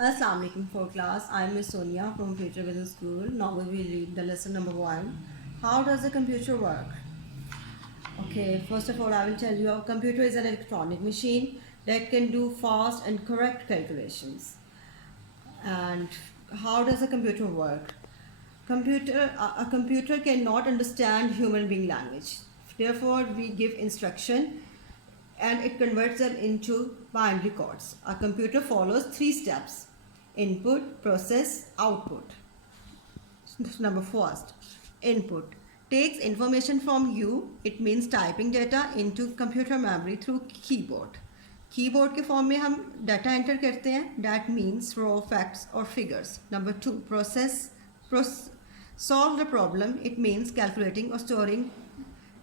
Assalamu alaikum for class. I'm Miss Sonia from Future Business School. Now we will read the lesson number 1. How does a computer work? Okay, first of all, I will tell you a computer is an electronic machine that can do fast and correct calculations. And how does a computer work? A computer cannot understand human being language. Therefore, we give instruction and it converts them into binary codes. A computer follows 3 steps: input, process, output. Number first, input takes information from you. It means typing data into computer memory through keyboard. Keyboard के form में हम data enter करते हैं. That means raw facts और figures. Number 2, process solve the problem. It means calculating or storing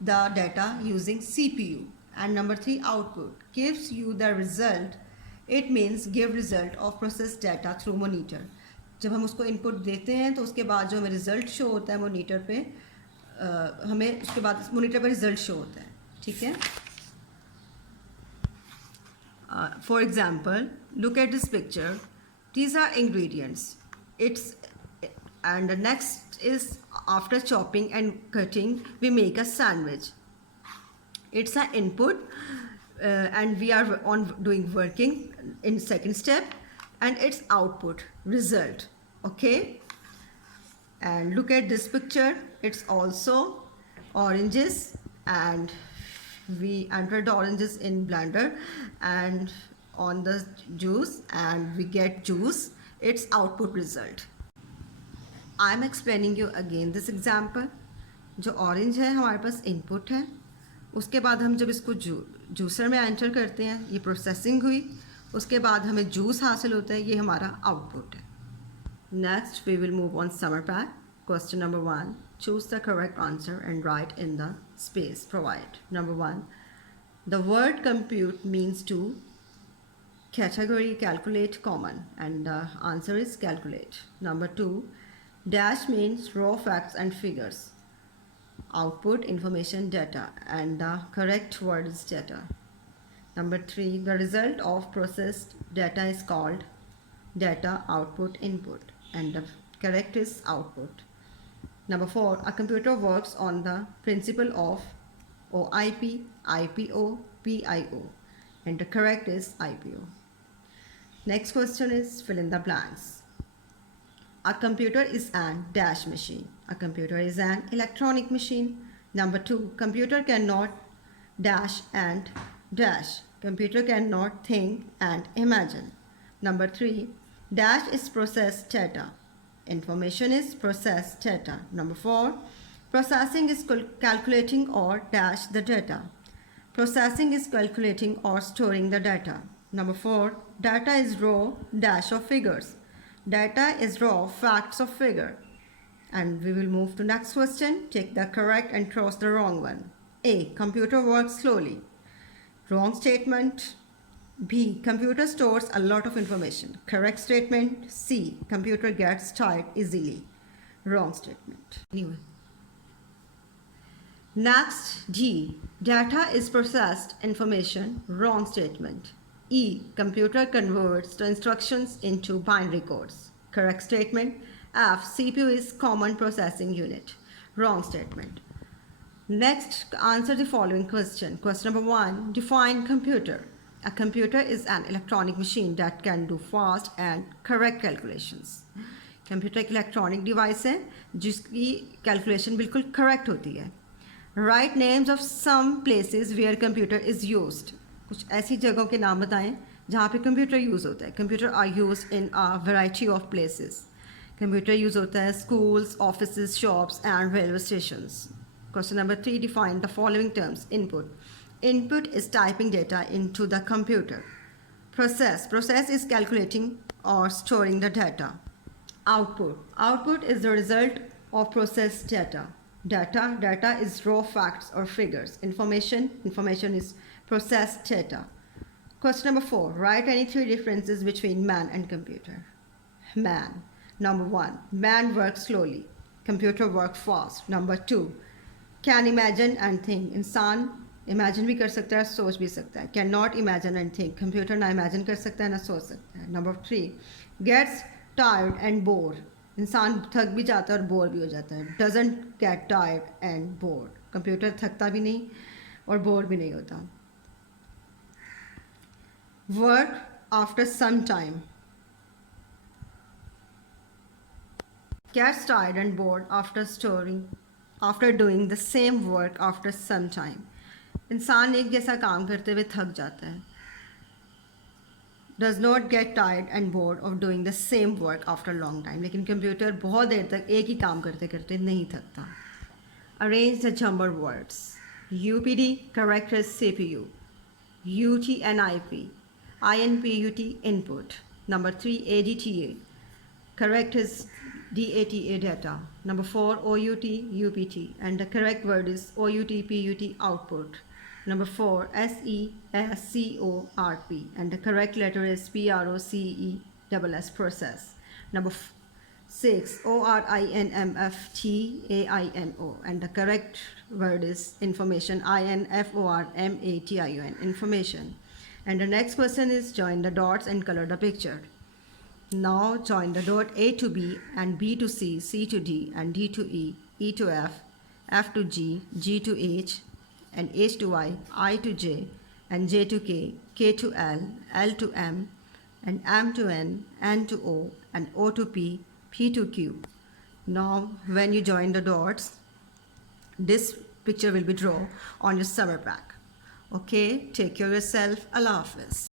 the data using CPU. And number 3, output gives you the result. It means give result of processed data through monitor. जब हम उसको input देते हैं तो उसके बाद जो हमें रिजल्ट शो होता है मॉनिटर पे, हमें उसके बाद मॉनिटर पे रिजल्ट शो होता है. ठीक है. For example, look at this picture. These are ingredients. And the next is, after chopping and cutting, we make a sandwich. It's an input, and we are doing working in second step, and it's output, result. Okay. And look at this picture. It's also oranges, and we entered the oranges in blender and on the juice, and we get juice. It's output result. I am explaining you again this example. जो orange है हमारे पास input है. उसके बाद हम जब इसको juicer में एंटर करते हैं, ये प्रोसेसिंग हुई. उसके बाद हमें जूस हासिल होता है. ये हमारा आउटपुट है. Next we will move on summer pack. Question number 1. Choose the correct answer and write in the space provided. Number 1. The word compute means to category calculate common, and the answer is calculate. Number 2. Dash means raw facts and figures. Output information data, and the correct word is data. Number 3. The result of processed data is called data output input, and the correct is output. Number 4, a computer works on the principle of OIP, IPO, PIO, and the correct is IPO. Next question is fill in the blanks. A computer is an dash machine. A computer is an electronic machine. Number 2, computer cannot dash and dash. Computer cannot think and imagine. Number 3, dash is processed data. Information is processed data. Number 4, processing is calculating or dash the data. Processing is calculating or storing the data. Number 4, data is raw dash of figures. Data is raw facts of figure. And we will move to next question. Take the correct and cross the wrong one. A, computer works slowly. Wrong statement. B, computer stores a lot of information. Correct statement. C, computer gets tired easily. Wrong statement. Anyway. Next, D, data is processed information. Wrong statement. E, computer converts the instructions into binary codes. Correct statement. F, CPU is common processing unit. Wrong statement. Next, answer the following question. Question number 1, define computer. A computer is an electronic machine that can do fast and correct calculations. Computer एक electronic device है जिसकी calculation बिल्कुल correct होती है. Write names of some places where computer is used. कुछ ऐसी जगहों के नाम बताएं जहाँ पे कंप्यूटर यूज़ होता है. Computer are used in a variety of places. Computer use होता है schools, offices, shops and railway stations. Question number 3, define the following terms. Input. Input is typing data into the computer. Process. Process is calculating or storing the data. Output. Output is the result of processed data. Data is raw facts or figures. Information is processed data. Question number 4. Write any 3 differences between man and computer. Man. Number 1. Man works slowly. Computer works fast. Number 2. Can imagine and think. इंसान imagine भी कर सकता है, सोच भी सकता है. Can not imagine and think. Computer ना इमेजिन कर सकता है ना सोच सकता है. Number 3, gets tired and bore. इंसान थक भी जाता है और बोर भी हो जाता है. Doesn't get tired and bore. Computer थकता भी नहीं और बोर भी नहीं होता. Work after some time. Gets tired and bored after doing the same work after some time. इंसान एक जैसा काम करते हुए थक जाता है. Does not get tired and bored of doing the same work after a long time. लेकिन कंप्यूटर बहुत देर तक एक ही काम करते करते नहीं थकता. Arrange the jumbled words. UPD correct as CPU. UTNIP. INPUT input. Number 3, ADTA. Correct is DATA data. Number 4, OUT UPT. And the correct word is OUT PUT output. Number 4, SESCORP. And the correct letter is PROCESS process. Number 6, ORINMFTAINO. And the correct word is information. INFORMATION. Information. And the next question is join the dots and color the picture. Now join the dot A to B and B to C, C to D and D to E, E to F, F to G, G to H and H to I to J and J to K, K to L, L to M and M to N to O and O to P, P to Q. Now when you join the dots, this picture will be drawn on your summer pack. Okay, take care of yourself. Allah Hafiz.